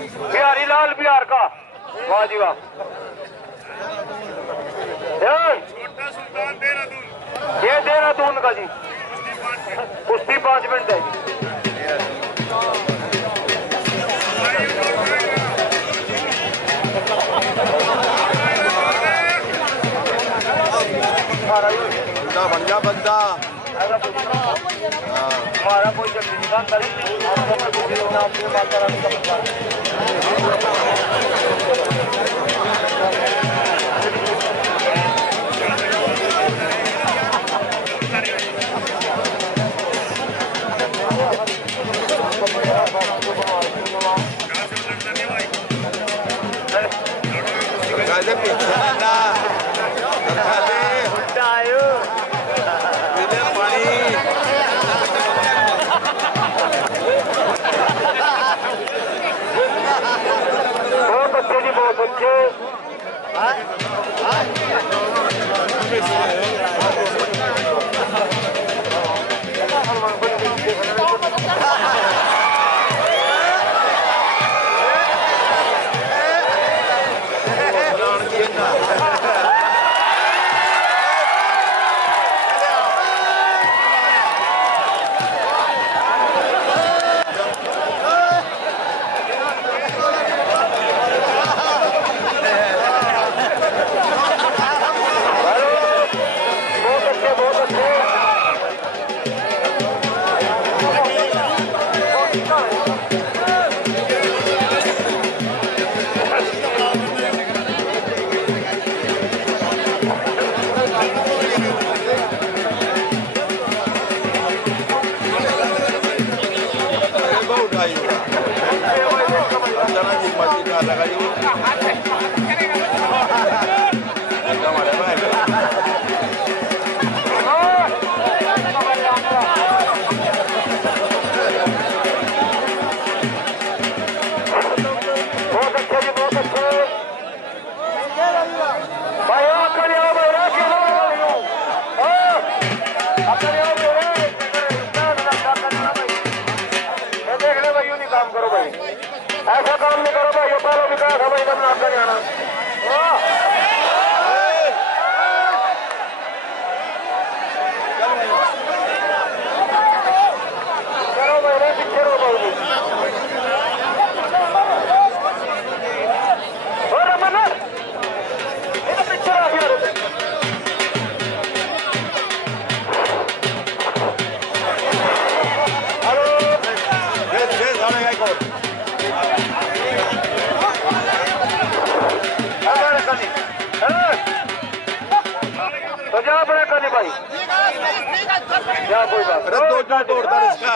बिहारी लाल बिहार का, वाह जी वाह। ये देहरादून का जी, कुश्ती 5 मिनट है जी। बंदा बन जा बंदा हमारा कोई जब निकाल करेंगे ऐसा काम नहीं करो भाई, पहले विकास है भाई, तुम नाक जाना करो भाई, रे पीछे रो भाई और रमन ये तो पीछे आ गया। हेलो यस यस आने का कोड तो जा बड़ा करने भाई, क्या कोई बात अरे तोड़ता इसका